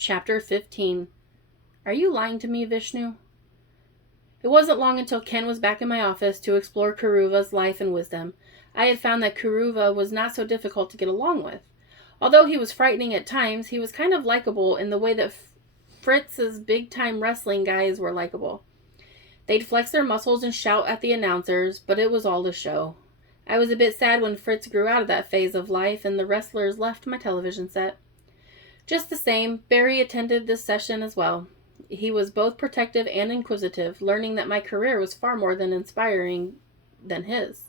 Chapter 15. Are you lying to me, Vishnu? It wasn't long until Ken was back in my office to explore Kuruva's life and wisdom. I had found that Kuruva was not so difficult to get along with. Although he was frightening at times, he was kind of likable in the way that Fritz's big-time wrestling guys were likable. They'd flex their muscles and shout at the announcers, but it was all a show. I was a bit sad when Fritz grew out of that phase of life and the wrestlers left my television set. Just the same, Barry attended this session as well. He was both protective and inquisitive, learning that my career was far more inspiring than his.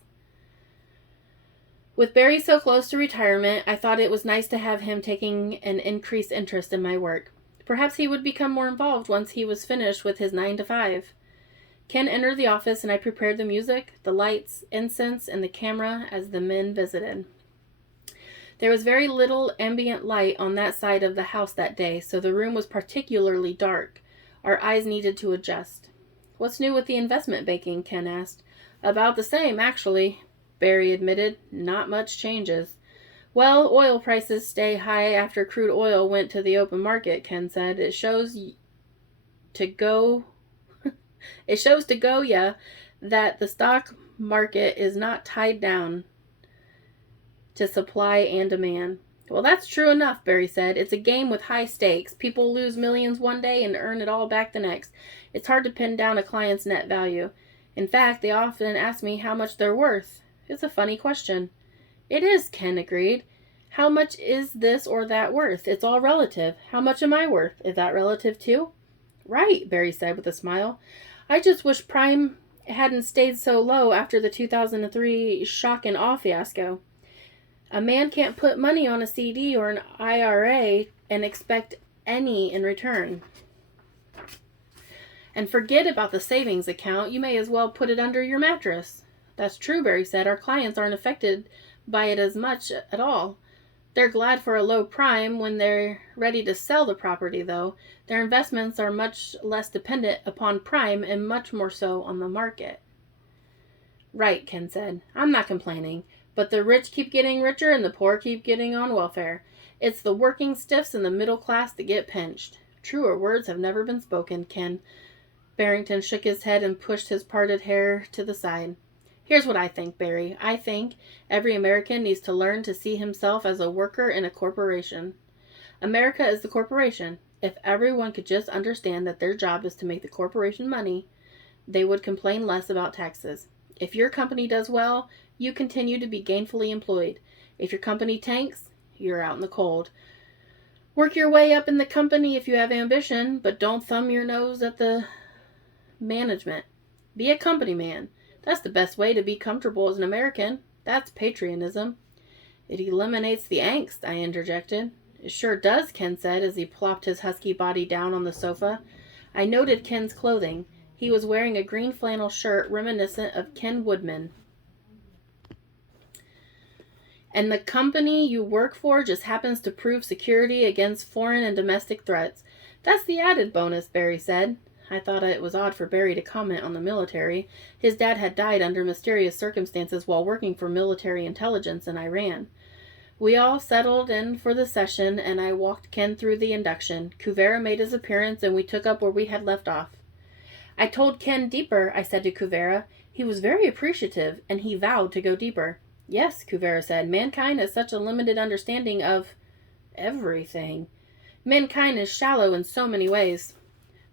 With Barry so close to retirement, I thought it was nice to have him taking an increased interest in my work. Perhaps he would become more involved once he was finished with his 9 to 5. Ken entered the office and I prepared the music, the lights, incense, and the camera as the men visited. There was very little ambient light on that side of the house that day, so the room was particularly dark. Our eyes needed to adjust. What's new with the investment banking? Ken asked. About the same, actually, Barry admitted. Not much changes. Well, oil prices stay high after crude oil went to the open market, Ken said. It shows to go ya that the stock market is not tied down to supply and demand. Well, that's true enough, Barry said. It's a game with high stakes. People lose millions one day and earn it all back the next. It's hard to pin down a client's net value. In fact, they often ask me how much they're worth. It's a funny question. It is, Ken agreed. How much is this or that worth? It's all relative. How much am I worth? Is that relative too? Right, Barry said with a smile. I just wish Prime hadn't stayed so low after the 2003 shock and awe fiasco. A man can't put money on a CD or an IRA and expect any in return. And forget about the savings account. You may as well put it under your mattress. That's true, Barry said. Our clients aren't affected by it as much at all. They're glad for a low prime when they're ready to sell the property, though. Their investments are much less dependent upon prime and much more so on the market. Right, Ken said. I'm not complaining. But the rich keep getting richer and the poor keep getting on welfare. It's the working stiffs and the middle class that get pinched. Truer words have never been spoken, Ken. Barrington shook his head and pushed his parted hair to the side. Here's what I think, Barry. I think every American needs to learn to see himself as a worker in a corporation. America is the corporation. If everyone could just understand that their job is to make the corporation money, they would complain less about taxes. If your company does well, you continue to be gainfully employed. If your company tanks, you're out in the cold. Work your way up in the company if you have ambition, but don't thumb your nose at the management. Be a company man. That's the best way to be comfortable as an American. That's patriotism. It eliminates the angst, I interjected. It sure does, Ken said as he plopped his husky body down on the sofa. I noted Ken's clothing. He was wearing a green flannel shirt reminiscent of Ken Woodman. And the company you work for just happens to prove security against foreign and domestic threats. That's the added bonus, Barry said. I thought it was odd for Barry to comment on the military. His dad had died under mysterious circumstances while working for military intelligence in Iran. We all settled in for the session, and I walked Ken through the induction. Kuvera made his appearance, and we took up where we had left off. I told Ken deeper, I said to Kuvera. He was very appreciative, and he vowed to go deeper. Yes, Kuvera said, mankind has such a limited understanding of everything. Mankind is shallow in so many ways.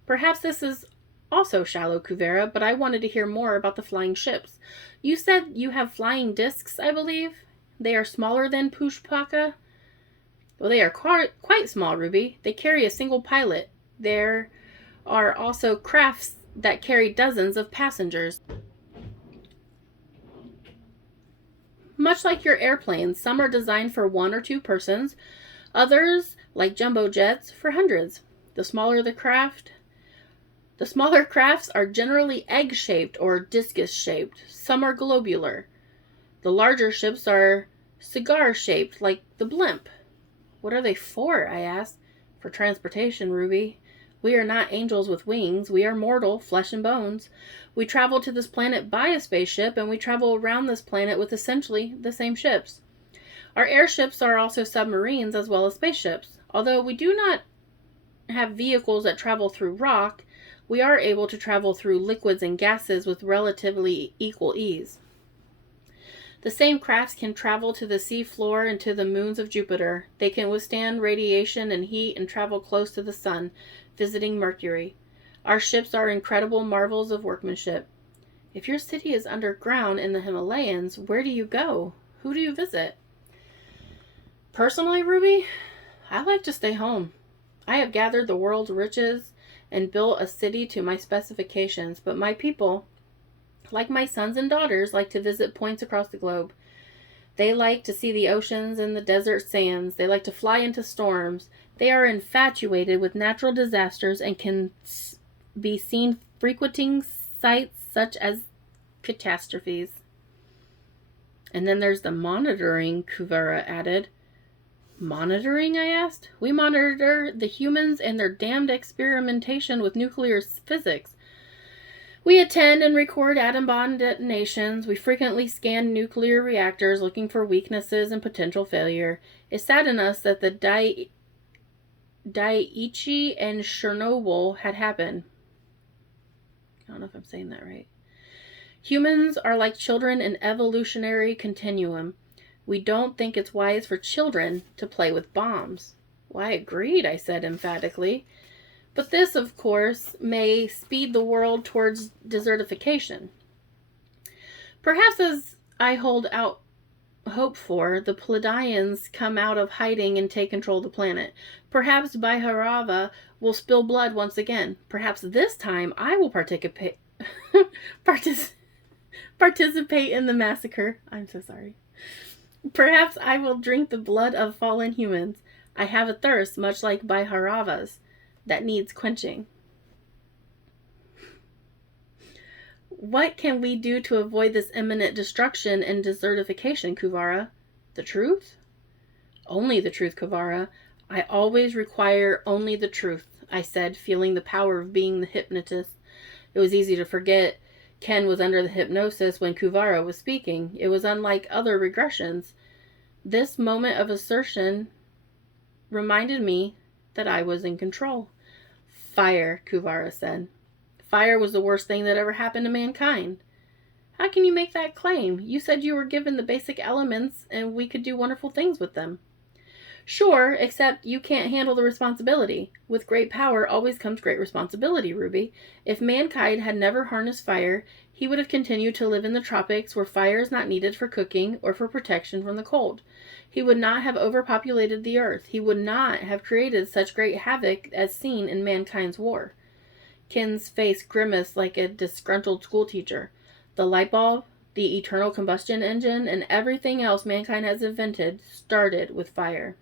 Perhaps this is also shallow, Kuvera, but I wanted to hear more about the flying ships. You said you have flying discs, I believe? They are smaller than Pushpaka? Well, they are quite small, Ruby. They carry a single pilot. There are also crafts that carry dozens of passengers. Much like your airplanes, some are designed for 1 or 2 persons, others, like jumbo jets, for hundreds. The smaller crafts are generally egg-shaped or discus-shaped. Some are globular. The larger ships are cigar-shaped, like the blimp. What are they for? I asked. For transportation, Ruby. We are not angels with wings. We are mortal, flesh and bones. We travel to this planet by a spaceship, and we travel around this planet with essentially the same ships. Our airships are also submarines as well as spaceships. Although we do not have vehicles that travel through rock, we are able to travel through liquids and gases with relatively equal ease. The same crafts can travel to the sea floor and to the moons of Jupiter. They can withstand radiation and heat and travel close to the sun, visiting Mercury. Our ships are incredible marvels of workmanship. If your city is underground in the Himalayas, where do you go? Who do you visit? Personally, Ruby, I like to stay home. I have gathered the world's riches and built a city to my specifications, but my people, like my sons and daughters, like to visit points across the globe. They like to see the oceans and the desert sands. They like to fly into storms. They are infatuated with natural disasters and can be seen frequenting sites such as catastrophes. And then there's the monitoring, Kuvera added. Monitoring, I asked. We monitor the humans and their damned experimentation with nuclear physics. We attend and record atom bomb detonations. We frequently scan nuclear reactors looking for weaknesses and potential failure. It saddens us that the Daiichi and Chernobyl had happened. I don't know if I'm saying that right. Humans are like children in evolutionary continuum. We don't think it's wise for children to play with bombs. Well, I agreed, I said emphatically. But this, of course, may speed the world towards desertification. Perhaps as I hold out hope for, the Pleiadians come out of hiding and take control of the planet. Perhaps Bhairava will spill blood once again. Perhaps this time I will participate in the massacre. I'm so sorry. Perhaps I will drink the blood of fallen humans. I have a thirst, much like Bhairava's, that needs quenching. What can we do to avoid this imminent destruction and desertification, Kuvara? The truth? Only the truth, Kuvara. I always require only the truth, I said, feeling the power of being the hypnotist. It was easy to forget Ken was under the hypnosis when Kuvara was speaking. It was unlike other regressions. This moment of assertion reminded me that I was in control. Fire, Kuvara said. Fire was the worst thing that ever happened to mankind. How can you make that claim? You said you were given the basic elements and we could do wonderful things with them. Sure, except you can't handle the responsibility. With great power always comes great responsibility, Ruby. If mankind had never harnessed fire, he would have continued to live in the tropics where fire is not needed for cooking or for protection from the cold. He would not have overpopulated the earth. He would not have created such great havoc as seen in mankind's war. Ken's face grimaced like a disgruntled schoolteacher. The light bulb, the eternal combustion engine, and everything else mankind has invented started with fire.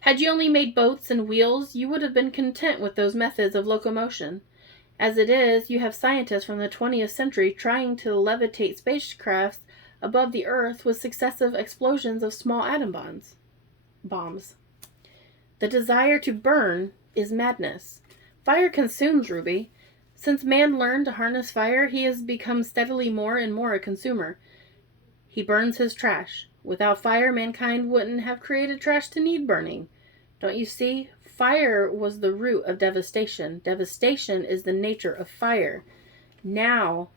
Had you only made boats and wheels, you would have been content with those methods of locomotion. As it is, you have scientists from the 20th century trying to levitate spacecrafts above the Earth with successive explosions of small atom bombs. The desire to burn is madness. Fire consumes, Ruby. Since man learned to harness fire, he has become steadily more and more a consumer. He burns his trash. Without fire, mankind wouldn't have created trash to need burning. Don't you see? Fire was the root of devastation. Devastation is the nature of fire. Now,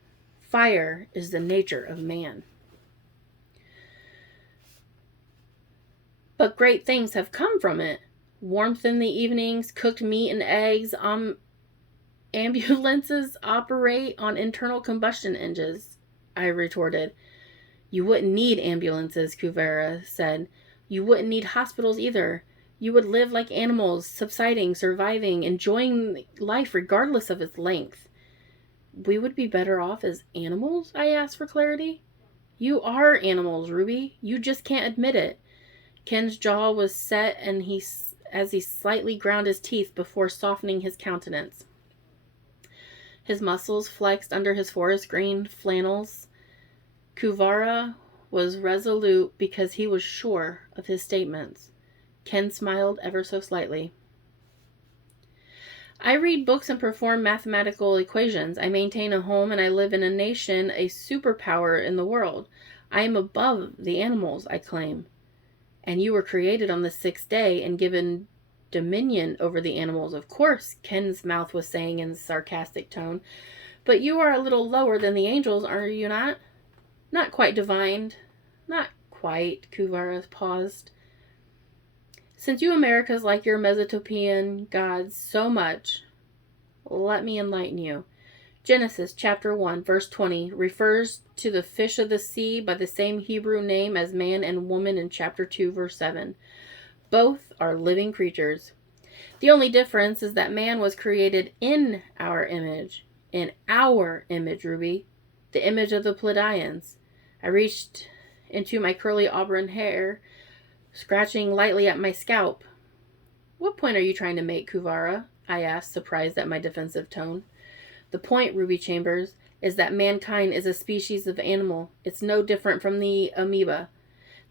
fire is the nature of man. But great things have come from it. Warmth in the evenings, cooked meat and eggs. Ambulances operate on internal combustion engines, I retorted. You wouldn't need ambulances, Kuvera said. You wouldn't need hospitals either. You would live like animals, subsiding, surviving, enjoying life regardless of its length. We would be better off as animals? I asked for clarity. You are animals, Ruby. You just can't admit it. Ken's jaw was set and as he slightly ground his teeth before softening his countenance. His muscles flexed under his forest green flannels. Kuvara was resolute because he was sure of his statements. Ken smiled ever so slightly. I read books and perform mathematical equations. I maintain a home and I live in a nation, a superpower in the world. I am above the animals, I claim. And you were created on the 6th day and given dominion over the animals, of course, Ken's mouth was saying in a sarcastic tone. But you are a little lower than the angels, are you not? Not quite divined. Not quite, Kuvara paused. Since you Americans like your Mesopotamian gods so much, let me enlighten you. Genesis chapter 1, verse 20 refers to the fish of the sea by the same Hebrew name as man and woman in chapter 2, verse 7. Both are living creatures. The only difference is that man was created in our image. In our image, Ruby. The image of the Pleiadians. I reached into my curly auburn hair, scratching lightly at my scalp. What point are you trying to make, Kuvara? I asked, surprised at my defensive tone. The point, Ruby Chambers, is that mankind is a species of animal. It's no different from the amoeba.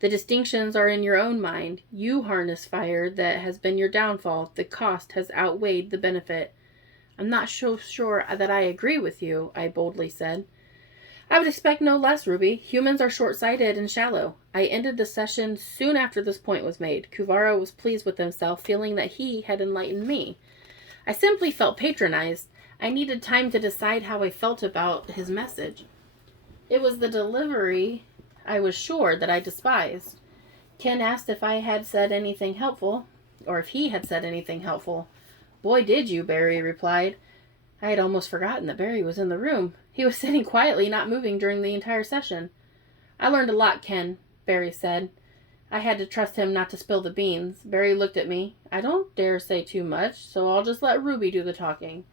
The distinctions are in your own mind. You harness fire that has been your downfall. The cost has outweighed the benefit. I'm not so sure that I agree with you, I boldly said. I would expect no less, Ruby. Humans are short-sighted and shallow. I ended the session soon after this point was made. Kuvara was pleased with himself, feeling that he had enlightened me. I simply felt patronized. I needed time to decide how I felt about his message. It was the delivery I was sure that I despised. Ken asked if I had said anything helpful, or if he had said anything helpful. Boy, did you, Barry replied. I had almost forgotten that Barry was in the room. He was sitting quietly, not moving during the entire session. I learned a lot, Ken, Barry said. I had to trust him not to spill the beans. Barry looked at me. I don't dare say too much, so I'll just let Ruby do the talking.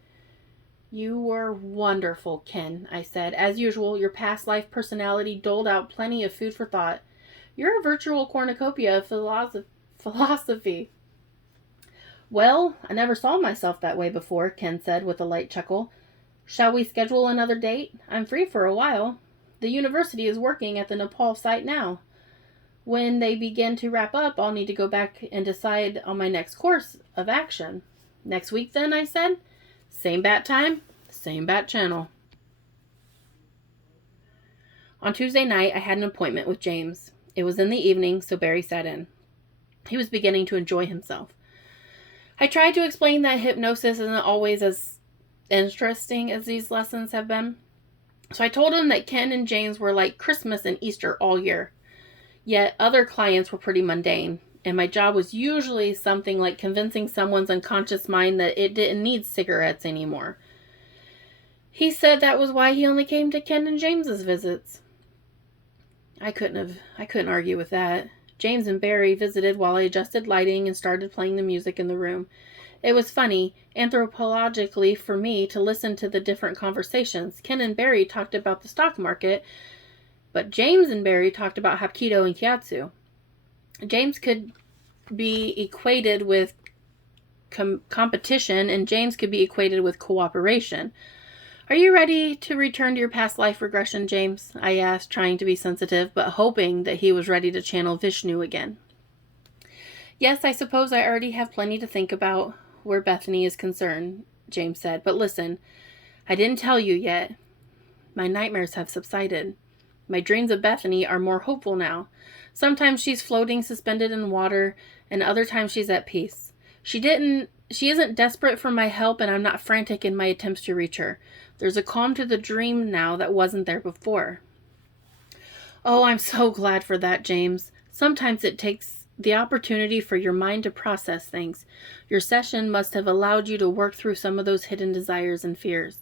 You were wonderful, Ken, I said. As usual, your past life personality doled out plenty of food for thought. You're a virtual cornucopia of philosophy. Well, I never saw myself that way before, Ken said with a light chuckle. Shall we schedule another date? I'm free for a while. The university is working at the Nepal site now. When they begin to wrap up, I'll need to go back and decide on my next course of action. Next week, then, I said. Same bat time, same bat channel. On Tuesday night, I had an appointment with James. It was in the evening, so Barry sat in. He was beginning to enjoy himself. I tried to explain that hypnosis isn't always as interesting as these lessons have been. So I told him that Ken and James were like Christmas and Easter all year. Yet other clients were pretty mundane, and my job was usually something like convincing someone's unconscious mind that it didn't need cigarettes anymore. He said that was why he only came to Ken and James's visits. I couldn't argue with that. James and Barry visited while I adjusted lighting and started playing the music in the room. It was funny, anthropologically, for me to listen to the different conversations. Ken and Barry talked about the stock market, but James and Barry talked about Hapkido and Kyatsu. James could be equated with competition, and James could be equated with cooperation. Are you ready to return to your past life regression, James? I asked, trying to be sensitive, but hoping that he was ready to channel Vishnu again. Yes, I suppose I already have plenty to think about where Bethany is concerned, James said. But listen, I didn't tell you yet. My nightmares have subsided. My dreams of Bethany are more hopeful now. Sometimes she's floating suspended in water, and other times she's at peace. She isn't desperate for my help, and I'm not frantic in my attempts to reach her. There's a calm to the dream now that wasn't there before. Oh, I'm so glad for that, James. Sometimes it takes the opportunity for your mind to process things. Your session must have allowed you to work through some of those hidden desires and fears.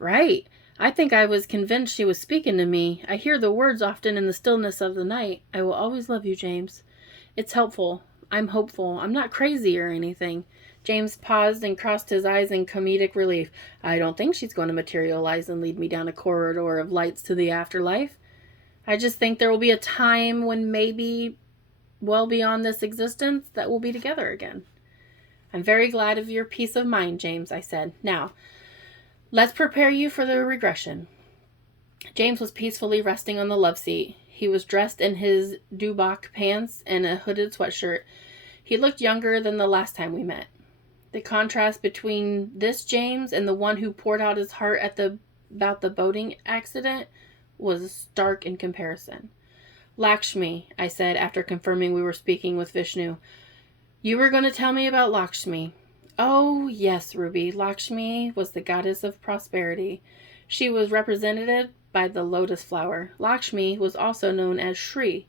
Right. I think I was convinced she was speaking to me. I hear the words often in the stillness of the night. I will always love you, James. It's helpful. I'm hopeful. I'm not crazy or anything. James paused and crossed his eyes in comedic relief. I don't think she's going to materialize and lead me down a corridor of lights to the afterlife. I just think there will be a time when maybe, well beyond this existence, that we'll be together again. I'm very glad of your peace of mind, James, I said. Now, let's prepare you for the regression. James was peacefully resting on the love seat. He was dressed in his dubak pants and a hooded sweatshirt. He looked younger than the last time we met. The contrast between this James and the one who poured out his heart about the boating accident was stark in comparison. Lakshmi, I said after confirming we were speaking with Vishnu, You were going to tell me about Lakshmi. Oh, yes, Ruby. Lakshmi was the goddess of prosperity. She was represented by the lotus flower. Lakshmi was also known as Shri.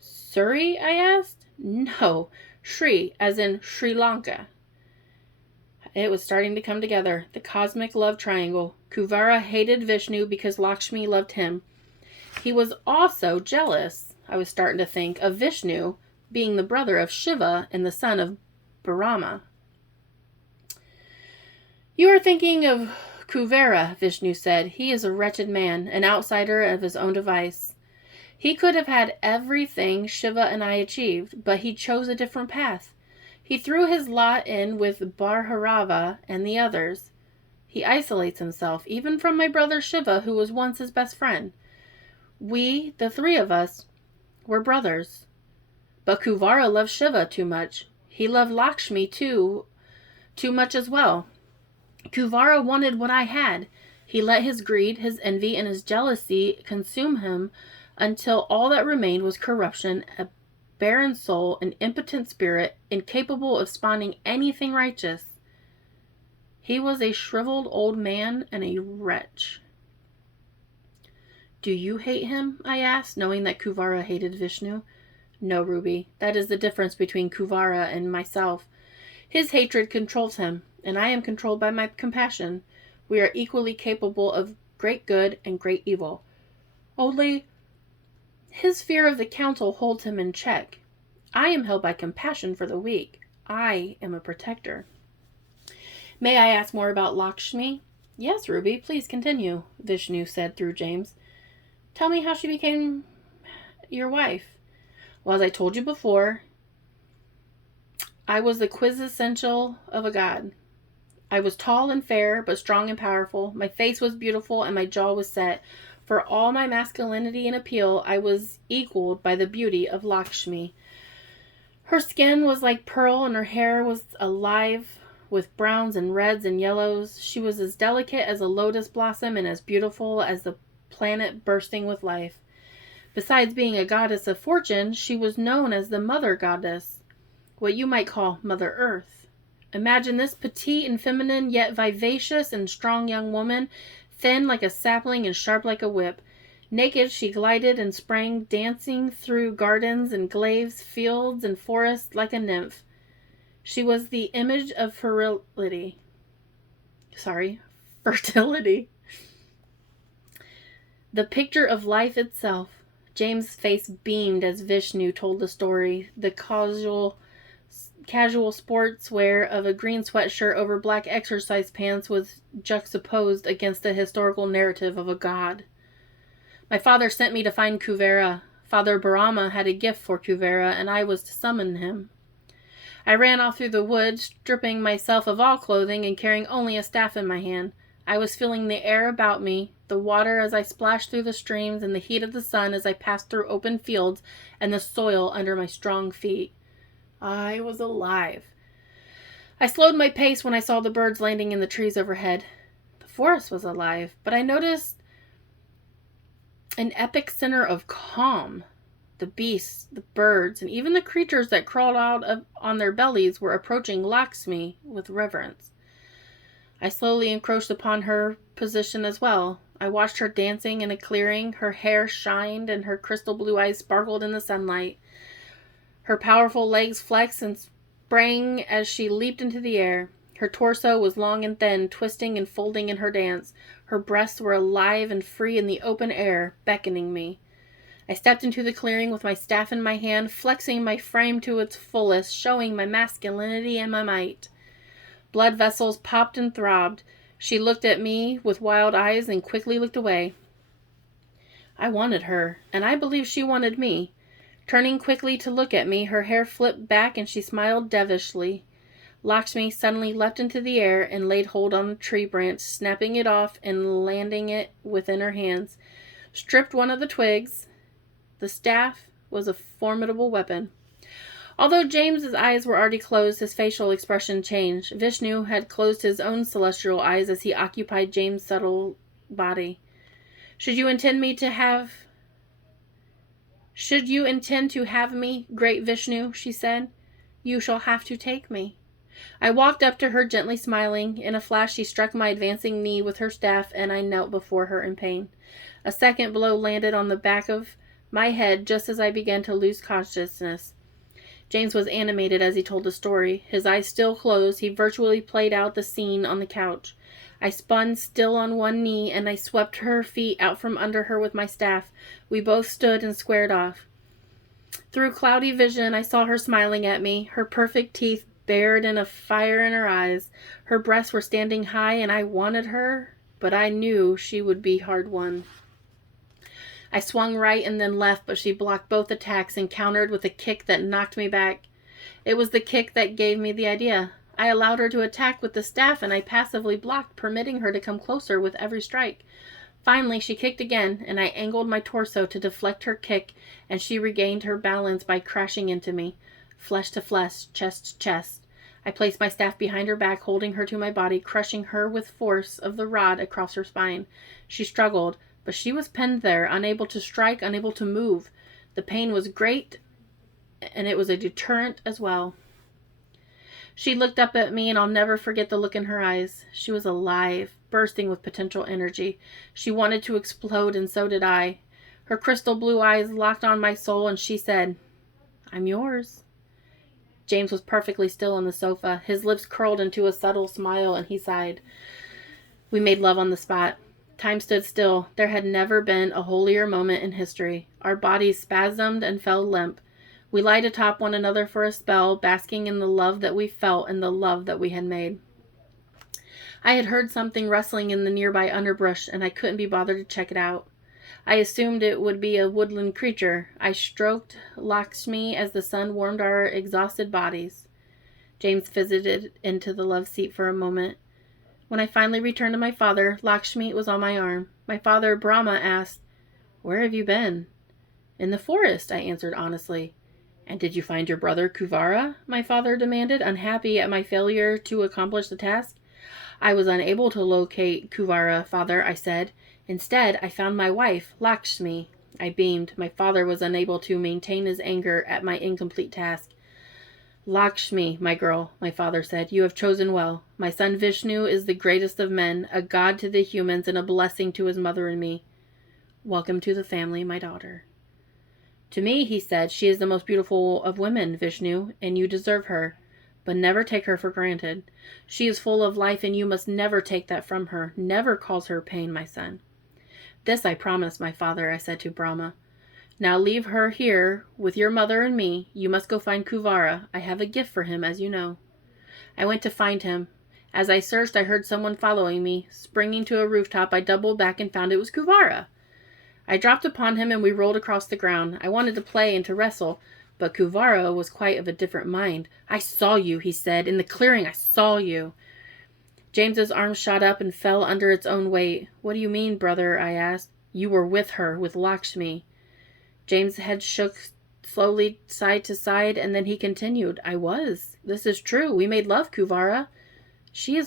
Suri, I asked? No, Shri, as in Sri Lanka. It was starting to come together. The cosmic love triangle. Kuvara hated Vishnu because Lakshmi loved him. He was also jealous, I was starting to think, of Vishnu being the brother of Shiva and the son of Brahma. You are thinking of Kuvera, Vishnu said. He is a wretched man, an outsider of his own device. He could have had everything Shiva and I achieved, but he chose a different path. He threw his lot in with Bhargava and the others. He isolates himself, even from my brother Shiva, who was once his best friend. We, the three of us, were brothers. But Kuvara loved Shiva too much. He loved Lakshmi too much as well. Kuvara wanted what I had. He let his greed, his envy, and his jealousy consume him until all that remained was corruption, a barren soul, an impotent spirit, incapable of spawning anything righteous. He was a shriveled old man and a wretch. Do you hate him? I asked, knowing that Kuvara hated Vishnu. No, Ruby. That is the difference between Kuvara and myself. His hatred controls him, and I am controlled by my compassion. We are equally capable of great good and great evil. Only his fear of the council holds him in check. I am held by compassion for the weak. I am a protector. May I ask more about Lakshmi? Yes, Ruby, please continue, Vishnu said through James. Tell me how she became your wife. Well, as I told you before, I was the quintessential of a god. I was tall and fair, but strong and powerful. My face was beautiful and my jaw was set. For all my masculinity and appeal, I was equaled by the beauty of Lakshmi. Her skin was like pearl and her hair was alive with browns and reds and yellows. She was as delicate as a lotus blossom and as beautiful as the planet bursting with life. Besides being a goddess of fortune, she was known as the mother goddess, what you might call Mother Earth. Imagine this petite and feminine, yet vivacious and strong young woman, thin like a sapling and sharp like a whip. Naked she glided and sprang, dancing through gardens and glades, fields and forests like a nymph. She was the image of fertility. The picture of life itself. James' face beamed as Vishnu told the story. The casual sportswear of a green sweatshirt over black exercise pants was juxtaposed against the historical narrative of a god. My father sent me to find Kuvera. Father Brahma had a gift for Kuvera, and I was to summon him. I ran off through the woods, stripping myself of all clothing and carrying only a staff in my hand. I was feeling the air about me, the water as I splashed through the streams, and the heat of the sun as I passed through open fields, and the soil under my strong feet. I was alive. I slowed my pace when I saw the birds landing in the trees overhead. The forest was alive, but I noticed an epic center of calm. The beasts, the birds, and even the creatures that crawled out on their bellies were approaching Lakshmi with reverence. I slowly encroached upon her position as well. I watched her dancing in a clearing. Her hair shined and her crystal blue eyes sparkled in the sunlight. Her powerful legs flexed and sprang as she leaped into the air. Her torso was long and thin, twisting and folding in her dance. Her breasts were alive and free in the open air, beckoning me. I stepped into the clearing with my staff in my hand, flexing my frame to its fullest, showing my masculinity and my might. Blood vessels popped and throbbed. She looked at me with wild eyes and quickly looked away. I wanted her, and I believe she wanted me. Turning quickly to look at me, her hair flipped back and she smiled devilishly. Lakshmi suddenly leapt into the air and laid hold on a tree branch, snapping it off and landing it within her hands. Stripped one of the twigs. The staff was a formidable weapon. Although James's eyes were already closed, his facial expression changed. Vishnu had closed his own celestial eyes as he occupied James' subtle body. Should you intend to have me, great Vishnu? She said. You shall have to take me." I walked up to her, gently smiling. In a flash, she struck my advancing knee with her staff, and I knelt before her in pain. A second blow landed on the back of my head just as I began to lose consciousness. James was animated as he told the story. His eyes still closed, he virtually played out the scene on the couch. I spun, still on one knee, and I swept her feet out from under her with my staff. We both stood and squared off. Through cloudy vision, I saw her smiling at me, her perfect teeth bared and a fire in her eyes. Her breasts were standing high, and I wanted her, but I knew she would be hard won. I swung right and then left, but she blocked both attacks and countered with a kick that knocked me back. It was the kick that gave me the idea. I allowed her to attack with the staff, and I passively blocked, permitting her to come closer with every strike. Finally, she kicked again, and I angled my torso to deflect her kick, and she regained her balance by crashing into me. Flesh to flesh, chest to chest. I placed my staff behind her back, holding her to my body, crushing her with force of the rod across her spine. She struggled, but she was pinned there, unable to strike, unable to move. The pain was great, and it was a deterrent as well. She looked up at me, and I'll never forget the look in her eyes. She was alive, bursting with potential energy. She wanted to explode, and so did I. Her crystal blue eyes locked on my soul, and she said, "I'm yours." James was perfectly still on the sofa. His lips curled into a subtle smile, and he sighed. We made love on the spot. Time stood still. There had never been a holier moment in history. Our bodies spasmed and fell limp. We lied atop one another for a spell, basking in the love that we felt and the love that we had made. I had heard something rustling in the nearby underbrush, and I couldn't be bothered to check it out. I assumed it would be a woodland creature. I stroked Lakshmi as the sun warmed our exhausted bodies. James visited into the love seat for a moment. When I finally returned to my father, Lakshmi was on my arm. My father, Brahma, asked, "Where have you been?" "In the forest," I answered honestly. "And did you find your brother Kuvara?" my father demanded, unhappy at my failure to accomplish the task. "I was unable to locate Kuvara, father," I said. "Instead, I found my wife, Lakshmi." I beamed. My father was unable to maintain his anger at my incomplete task. "Lakshmi, my girl," my father said, "you have chosen well. My son Vishnu is the greatest of men, a god to the humans and a blessing to his mother and me. Welcome to the family, my daughter." "To me," he said, "she is the most beautiful of women, Vishnu, and you deserve her. But never take her for granted. She is full of life, and you must never take that from her. Never cause her pain, my son." "This I promise, my father," I said to Brahma. "Now leave her here with your mother and me. You must go find Kuvara. I have a gift for him, as you know." I went to find him. As I searched, I heard someone following me. Springing to a rooftop, I doubled back and found it was Kuvara. I dropped upon him, and we rolled across the ground. I wanted to play and to wrestle, but Kuvara was quite of a different mind. "I saw you," he said. "In the clearing, I saw you." James's arm shot up and fell under its own weight. "What do you mean, brother?" I asked. "You were with her, with Lakshmi." James' head shook slowly side to side, and then he continued, "I was. This is true. We made love, Kuvara. She is